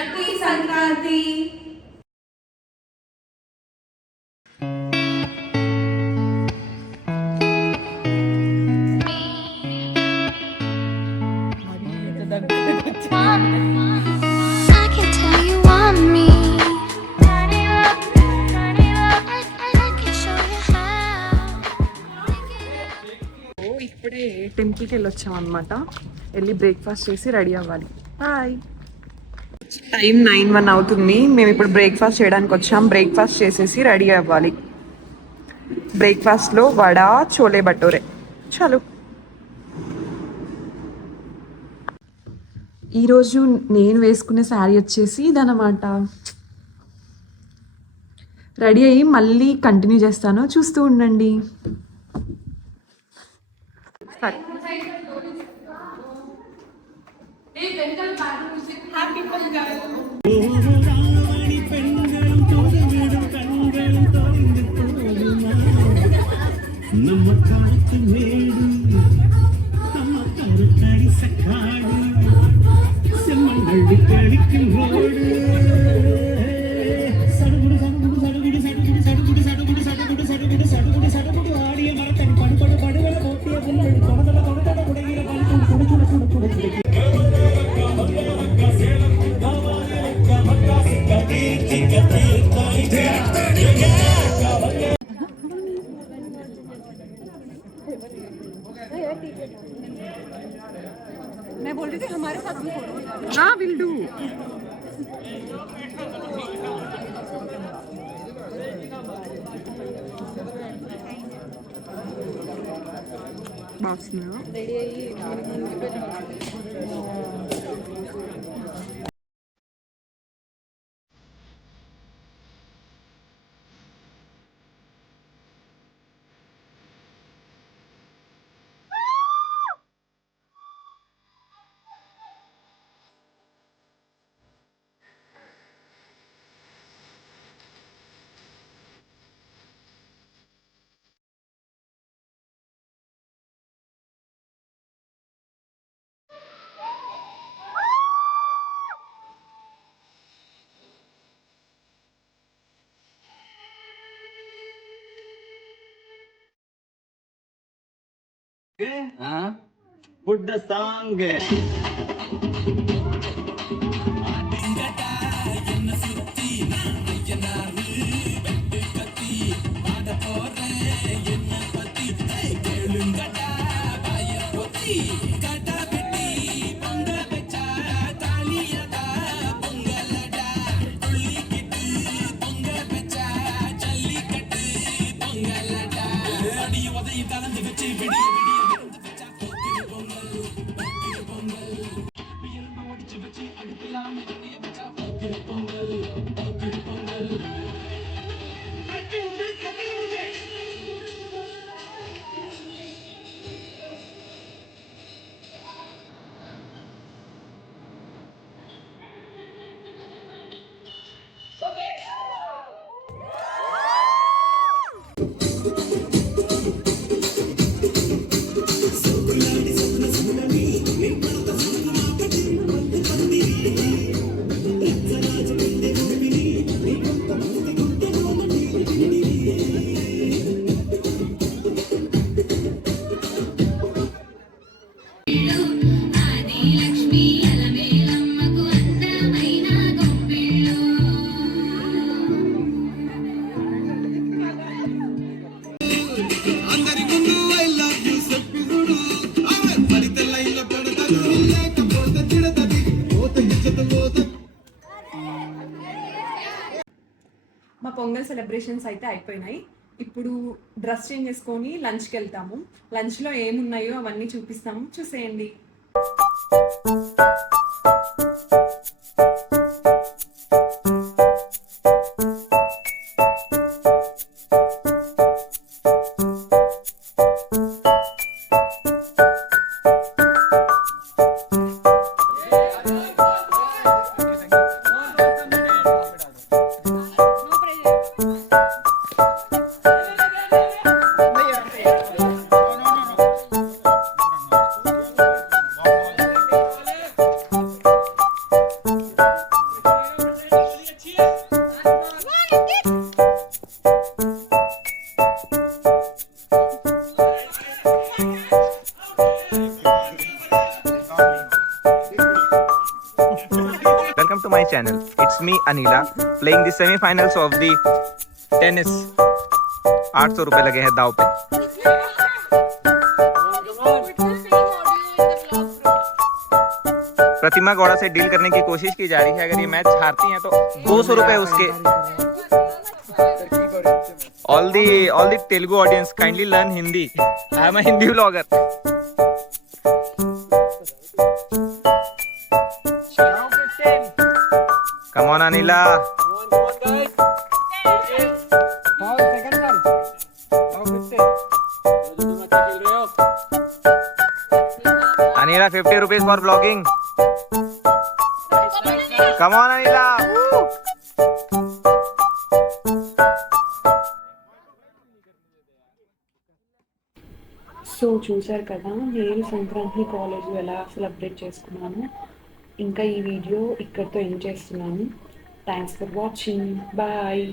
హ్యాపీ సంక్రాంతి. ఇప్పుడే టెంపుల్కి వెళ్ళొచ్చాం అనమాట. వెళ్ళి బ్రేక్ఫాస్ట్ చేసి రెడీ అవ్వాలి. హాయ్, టైం 9:01 అవుతుంది. మేము ఇప్పుడు బ్రేక్ఫాస్ట్ చేయడానికి వచ్చాం. బ్రేక్ఫాస్ట్ చేసేసి రెడీ అవ్వాలి. బ్రేక్ఫాస్ట్లో వడ, చోలే భటూరే. చలో. ఈరోజు నేను వేసుకునే శారీ వచ్చేసి ఇదన్నమాట. రెడీ అయ్యి మళ్ళీ కంటిన్యూ చేస్తాను, చూస్తూ ఉండండి. मैं बोल रही थी हमारे साथ भी फोटो। हाँ विल डू। बॉक्स में रेडी Put the song. మా పొంగల్ సెలబ్రేషన్స్ అయితే అయిపోయినాయి. ఇప్పుడు డ్రెస్ చేంజ్ చేసుకొని లంచ్కి వెళ్తాము. లంచ్లో ఏమున్నాయో అవన్నీ చూపిస్తాము, చూసేయండి. Welcome to my channel. It's me Anila playing the semi-finals of the tennis. 800 रुपए लगे हैं दाव पे. प्रतिमा गौड़ा से डील करने की कोशिश की जा रही है. अगर ये मैच हारती हैं तो 200 रुपए उसके. All the Telugu audience kindly learn Hindi. I am a Hindi vlogger. Come on Anila. Anila, 50 rupees for vlogging. Come on Anila. Woo! So చూశారు కదా నేను సంక్రాంతి కాలేజ్లో ఎలా సెలబ్రేట్ చేసుకున్నాను. ఇంకా ఈ వీడియో ఇక్కడితో ఎండ్ చేస్తున్నాను. Thanks for watching. బాయ్.